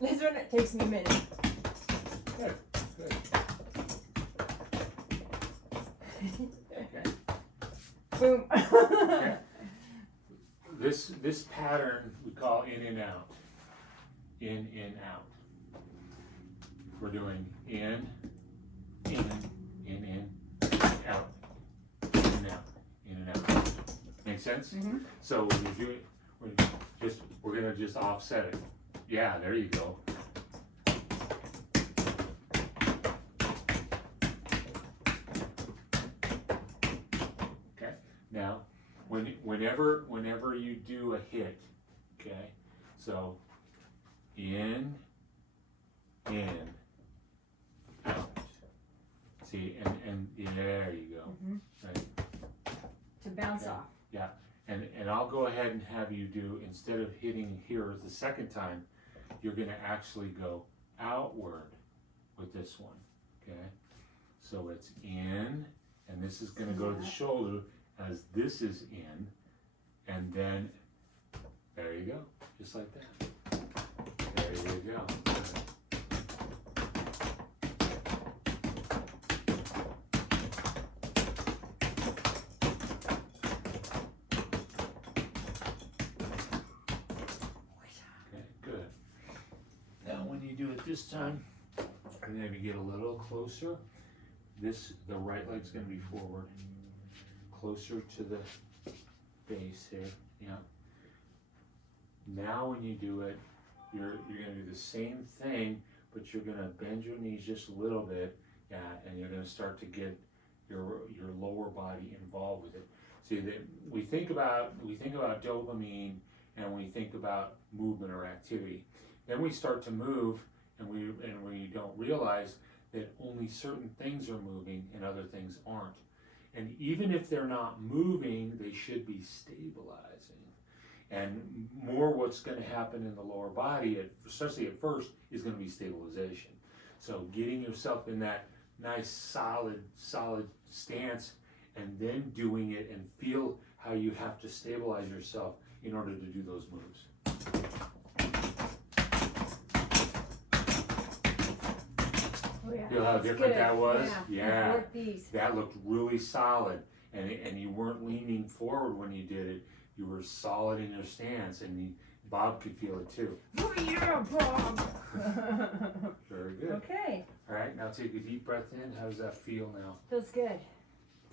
This one, it takes me a minute. Good, good. Okay. Boom. Okay. This pattern we call in and out. In, out. We're doing in, out, in and out. Make sense? Mm-hmm. So when you do it, we're gonna just offset it. Yeah, there you go. Okay. Now, whenever you do a hit, okay. So in, out. See, and there you go. Mm-hmm. Right. To bounce Okay. off. Yeah, and I'll go ahead and have you do, instead of hitting here the second time, you're gonna actually go outward with this one, okay? So it's in, and this is gonna go to the shoulder as this is in, and then, there you go, just like that. There you go. Do it this time, and then you get a little closer. The right leg's going to be forward, closer to the base here. Yeah. Now when you do it, you're going to do the same thing, but you're going to bend your knees just a little bit. Yeah, and you're going to start to get your lower body involved with it. See, that we think about dopamine, and we think about movement or activity. Then we start to move, and we don't realize that only certain things are moving and other things aren't. And even if they're not moving, they should be stabilizing. And more what's going to happen in the lower body, especially at first, is going to be stabilization. So getting yourself in that nice solid stance, and then doing it and feel how you have to stabilize yourself in order to do those moves. Oh, yeah. Feel how different that was? Yeah. That looked really solid, and you weren't leaning forward when you did it. You were solid in your stance, and Bob could feel it too. Oh yeah, Bob. Very good. Okay. All right, now take a deep breath in. How does that feel now? Feels good.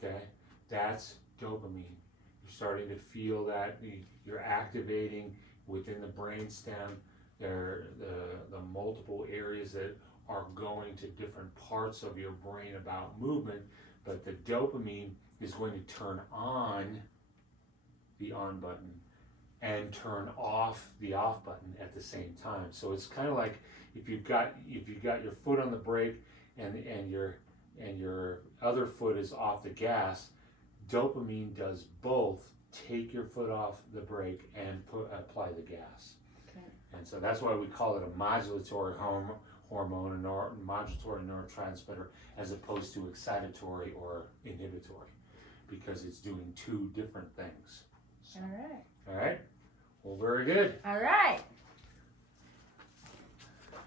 Okay, that's dopamine. You're starting to feel that you're activating within the brainstem. There, the multiple areas that are going to different parts of your brain about movement, but the dopamine is going to turn on the on button and turn off the off button at the same time. So it's kind of like if you've got your foot on the brake and your other foot is off the gas, dopamine does both. Take your foot off the brake and apply the gas. Okay. And so that's why we call it a modulatory hormone, or modulatory neurotransmitter, as opposed to excitatory or inhibitory, because it's doing two different things. So, All right. all right. Well, very good. All right.